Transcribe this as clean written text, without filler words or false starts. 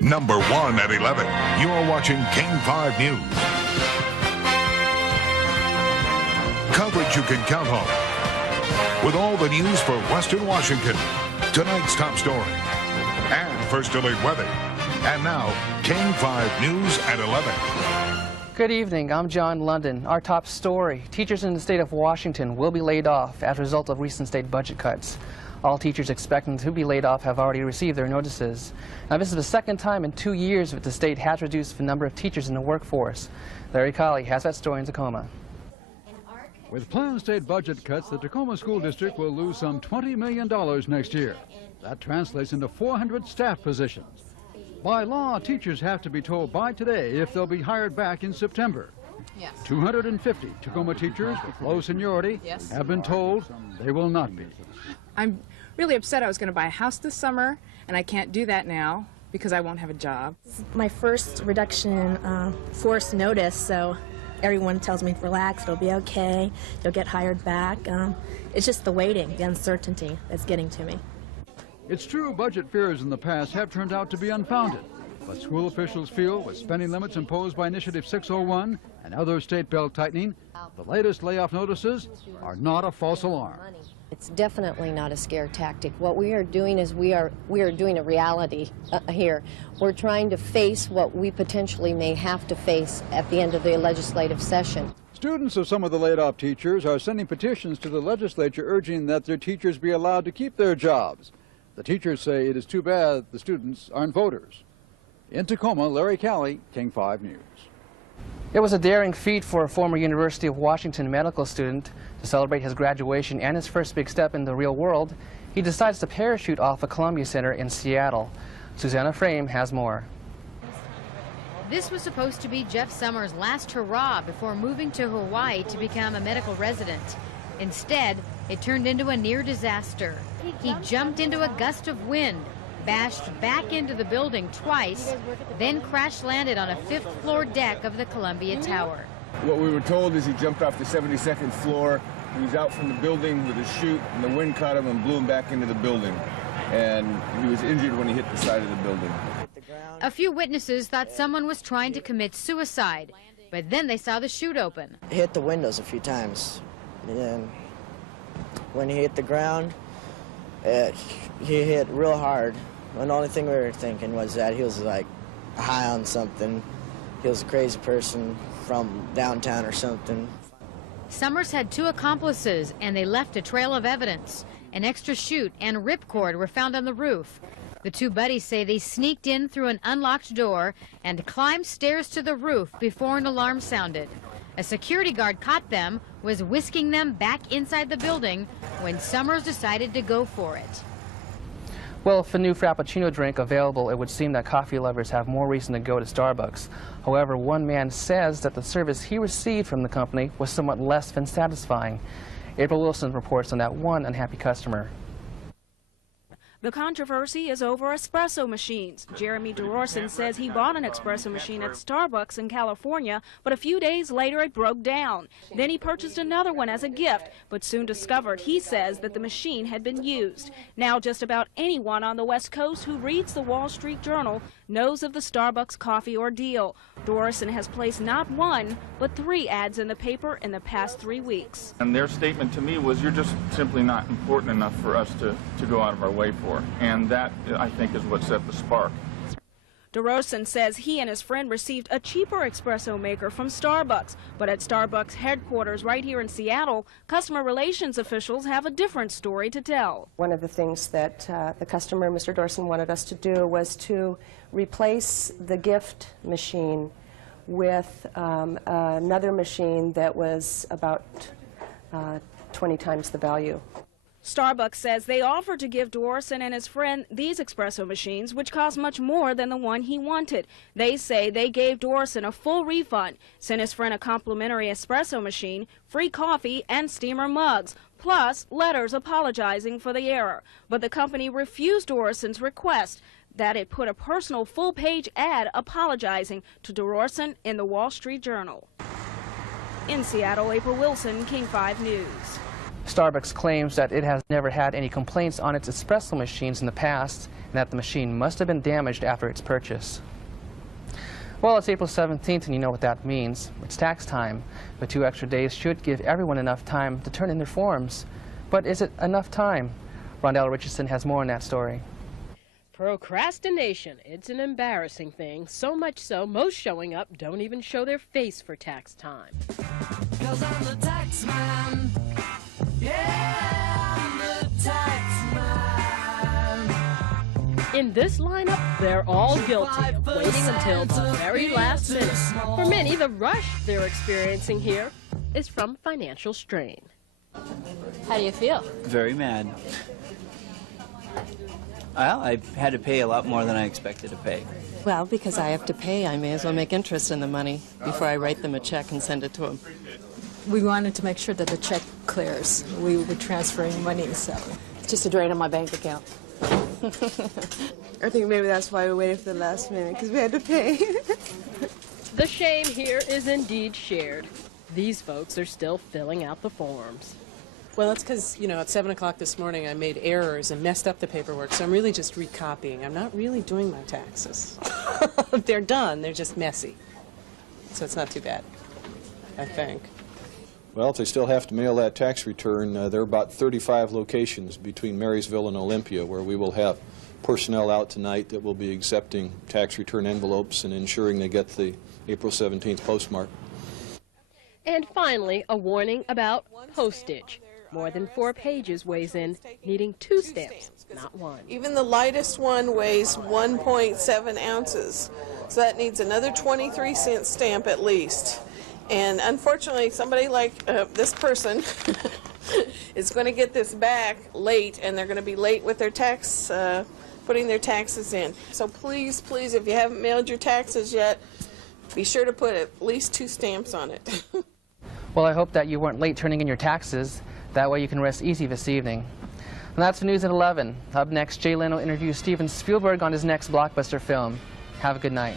Number 1 at 11. You're watching King 5 News. Coverage you can count on. With all the news for Western Washington, tonight's top story, and first alert weather. And now, King 5 News at 11. Good evening, I'm John London. Our top story, teachers in the state of Washington will be laid off as a result of recent state budget cuts. All teachers expecting to be laid off have already received their notices. Now, this is the second time in 2 years that the state has reduced the number of teachers in the workforce. Larry Colley has that story in Tacoma. With planned state budget cuts, the Tacoma School District will lose some $20 million next year. That translates into 400 staff positions. By law, teachers have to be told by today if they'll be hired back in September. Yes. 250 Tacoma teachers with low seniority have been told they will not be. I'm really upset. I was going to buy a house this summer, and I can't do that now because I won't have a job. This is my first reduction forced notice, so everyone tells me to relax, it'll be okay, you'll get hired back. It's just the waiting, the uncertainty that's getting to me. It's true budget fears in the past have turned out to be unfounded, but school officials feel with spending limits imposed by Initiative 601 and other state belt tightening, the latest layoff notices are not a false alarm. It's definitely not a scare tactic. What we are doing is we are doing a reality here. We're trying to face what we potentially may have to face at the end of the legislative session. Students of some of the laid-off teachers are sending petitions to the legislature urging that their teachers be allowed to keep their jobs. The teachers say it is too bad the students aren't voters. In Tacoma, Larry Colley, King 5 News. It was a daring feat for a former University of Washington medical student. To celebrate his graduation and his first big step in the real world, he decides to parachute off a Columbia Center in Seattle. Susanna Frame has more. This was supposed to be Jeff Summers' last hurrah before moving to Hawaii to become a medical resident. Instead, it turned into a near disaster. He jumped into a gust of wind, bashed back into the building twice, then crash landed on a 5th floor deck of the Columbia Tower. What we were told is he jumped off the 72nd floor. He was out from the building with his chute, and the wind caught him and blew him back into the building. And he was injured when he hit the side of the building. A few witnesses thought someone was trying to commit suicide, but then they saw the chute open. He hit the windows a few times, and when he hit the ground, he hit real hard. And the only thing we were thinking was that he was like high on something. He was a crazy person from downtown or something. Summers had 2 accomplices, and they left a trail of evidence. An extra chute and ripcord were found on the roof. The 2 buddies say they sneaked in through an unlocked door and climbed stairs to the roof before an alarm sounded. A security guard caught them, was whisking them back inside the building when Summers decided to go for it. Well, with a new Frappuccino drink available, it would seem that coffee lovers have more reason to go to Starbucks. However, one man says that the service he received from the company was somewhat less than satisfying. April Wilson reports on that one unhappy customer. The controversy is over espresso machines. Jeremy DeRorson says he bought an espresso machine at Starbucks in California, but a few days later it broke down. Then he purchased another one as a gift, but soon discovered, he says, that the machine had been used. Now just about anyone on the West Coast who reads the Wall Street Journal knows of the Starbucks coffee ordeal. DeRorson has placed not 1, but 3 ads in the paper in the past 3 weeks. And their statement to me was, you're just simply not important enough for us to go out of our way for. And that, I think, is what set the spark. DeRorson says he and his friend received a cheaper espresso maker from Starbucks. But at Starbucks headquarters right here in Seattle, customer relations officials have a different story to tell. One of the things that the customer, Mr. Dorson, wanted us to do was to replace the gift machine with another machine that was about 20 times the value. Starbucks says they offered to give DeRorson and his friend these espresso machines, which cost much more than the one he wanted. They say they gave DeRorson a full refund, sent his friend a complimentary espresso machine, free coffee, and steamer mugs, plus letters apologizing for the error. But the company refused DeRorson's request that it put a personal full-page ad apologizing to DeRorson in the Wall Street Journal. In Seattle, April Wilson, King 5 News. Starbucks claims that it has never had any complaints on its espresso machines in the past and that the machine must have been damaged after its purchase. Well, it's April 17th and you know what that means. It's tax time. But 2 extra days should give everyone enough time to turn in their forms. But is it enough time? Rondell Richardson has more on that story. Procrastination. It's an embarrassing thing. So much so, most showing up don't even show their face for tax time. 'Cause I'm the tax man. Yeah, I'm the tax man. In this lineup, they're all guilty of waiting until the very last minute. For many, the rush they're experiencing here is from financial strain. How do you feel? Very mad. Well, I had to pay a lot more than I expected to pay. Well, because I have to pay, I may as well make interest in the money before I write them a check and send it to them. We wanted to make sure that the check clears. We were transferring money, so. It's just a drain on my bank account. I think maybe that's why we waited for the last minute, because we had to pay. The shame here is indeed shared. These folks are still filling out the forms. Well, it's because, you know, at 7 o'clock this morning I made errors and messed up the paperwork, so I'm really just recopying. I'm not really doing my taxes. They're done, they're just messy. So it's not too bad, I think. Well, if they still have to mail that tax return, there are about 35 locations between Marysville and Olympia where we will have personnel out tonight that will be accepting tax return envelopes and ensuring they get the April 17th postmark. And finally, a warning about postage. More than 4 pages weighs in, needing 2 stamps, not 1. Even the lightest one weighs 1.7 ounces. So that needs another 23-cent stamp at least. And unfortunately, somebody like this person is going to get this back late, and they're going to be late with their tax, putting their taxes in. So please, please, if you haven't mailed your taxes yet, be sure to put at least 2 stamps on it. Well, I hope that you weren't late turning in your taxes. That way you can rest easy this evening. And that's the news at 11. Up next, Jay Leno interviews Steven Spielberg on his next blockbuster film. Have a good night.